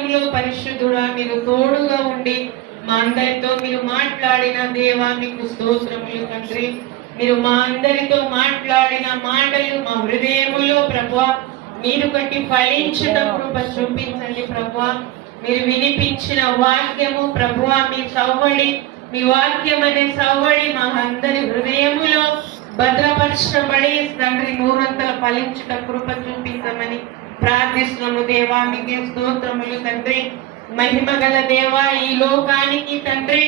సమయంలో పరిశుద్ధుడా మీరు తోడుగా ఉండి మా అందరితో మీరు మాట్లాడిన దేవా మీకు స్తోత్రములు తండ్రి. మీరు మా అందరితో మాట్లాడిన మాటలు మా హృదయములో ప్రభువా మీరు కట్టి ఫలించుట కృప చూపించండి ప్రభువా. మీరు వినిపించిన వాక్యము ప్రభువా మీ సవ్వడి, మీ వాక్యం అనే సవ్వడి మా అందరి హృదయములో భద్రపరచబడి తండ్రి నూరంతల ఫలించుట కృప చూపించమని ప్రార్థిస్తున్నాము దేవా. మీకే స్తోత్రములు తండ్రి. మహిమ గల దేవా, ఈ లోకానికి తండ్రి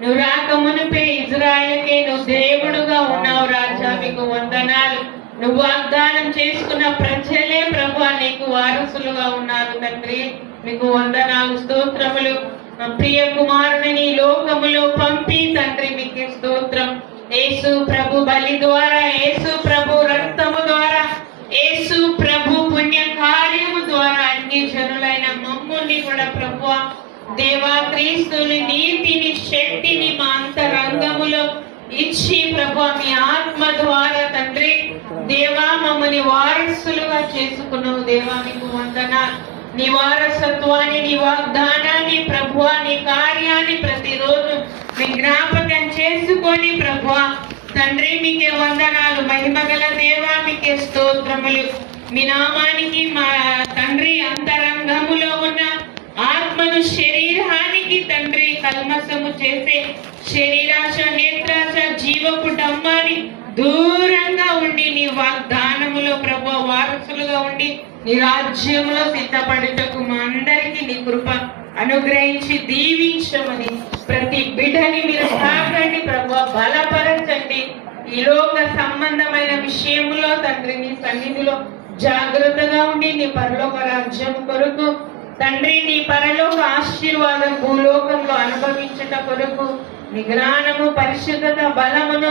నువ్వు రాక మునిపే ఇజ్రాయెలుకే నువ్వు దేవుడుగా ఉన్నావు రాజా. మీకు వందనాలు. నువ్వు వాగ్దానం చేసుకున్న ప్రజలే ప్రభువా నీకు వారసులుగా ఉన్నారు తండ్రి. మీకు వందనాలు స్తోత్రములు. ప్రియ కుమారుని లోకములో పంపి తండ్రి మీకే స్తోత్రం. యేసు ప్రభు బలి ద్వారా, యేసు ప్రభు రక్తము ద్వారా, యేసు ప్రభు పుణ్య కార్యము ద్వారా అన్ని జనులైన మమ్ముని కూడా ప్రభువా దేవా క్రీస్తుని నీతిని శక్తిని మా అంతరంగములో ఇచ్చి ప్రభువా మీ ఆత్మ ద్వారా తండ్రి దేవా మమ్మల్ని వారసులుగా చేసుకున్నావు దేవా. మీకు వందనాలు. నీ వారసత్వాన్ని, నీ వాగ్దానాన్ని ప్రభువా నీ కార్యాన్ని ప్రతిరోజు మీ జ్ఞాపకం చేసుకొని ప్రభువా తండ్రి మీకే వందనాలు. మహిమగల దేవా మీకే స్తోత్రములు. మీ నామానికి మా తండ్రి అంతరంగములో ఉన్న ఆత్మను శరీరానికి తండ్రి కల్మసము చేసే శరీరాశ, నేత్రాశ, జీవపు డమ్మాని దూరంగా ఉండి నీ వాగ్దానములో ప్రభు వారసులుగా ఉండి నీ రాజ్యంలో సిద్ధపడుటకు మా అందరికీ నీ కృప అనుగ్రహించి దీవించమని ప్రతి బిడ్డని మీరు తాకండి ప్రభు, బలపరచండి. ఈ లోక సంబంధమైన విషయంలో తండ్రి నీ సన్నిధిలో జాగ్రత్తగా ఉండి నీ పరలోక రాజ్యం కొరకు తండ్రి నీ పరలోక ఆశీర్వాదం భూలోకంలో అనుభవించట కొరకు నీ జ్ఞానము, పరిశుద్ధత, బలమును,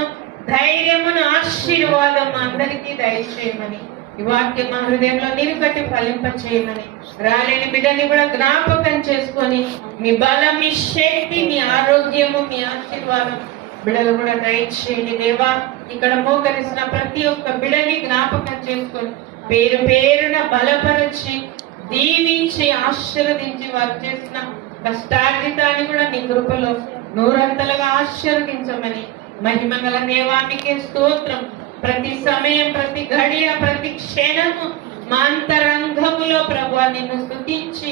ధైర్యమును, ఆశీర్వాదం అందరికీ దయచేయమని ఈ వాక్యం మా హృదయంలో నీరు కట్టి ఫలింప చేయమని రాలేని బిడ్డని కూడా జ్ఞాపకం చేసుకొని మీ బలం, మీ శక్తి, మీ ఆరోగ్యము, మీ ఆశీర్వాదం బిడ్డలు కూడా దయచేయండి దేవా. ఇక్కడ మోకరిసిన ప్రతి ఒక్క బిడ్డని జ్ఞాపకం చేసుకొని పేరు పేరున బలపరచి దీవించి ఆశీర్వదించి వారు చేసిన కష్టార్జితాన్ని కూడా నీ కృపలో నూరంతలుగా ఆశీర్వదించమని మహిమగల దేవానికి స్తోత్రం. ప్రతి సమయం, ప్రతి గడియ, ప్రతి క్షణము మా అంతరంగములో ప్రభువా నిన్ను స్తుతించి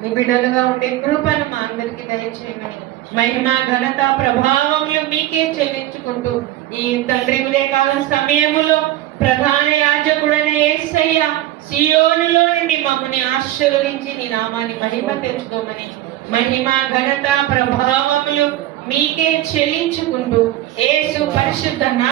నీ బిడ్డలుగా ఉండే కృపను మా అందరికీ దయచేయమని మహిమ, ఘనత, ప్రభావములు మీకే చెల్లించుకుంటూ ఈ తండ్రి ఉదయకాల సమయములో ప్రధాన యాజకుడైన యేసయ్య సియోనులో నుండి మమ్మల్ని ఆశీర్వదించి నీ నామాన్ని మహిమ తెచ్చుకోమని మహిమ, ఘనత, ప్రభావములు మీకే చెల్లించుకుంటూ యేసు పరిశుద్ధ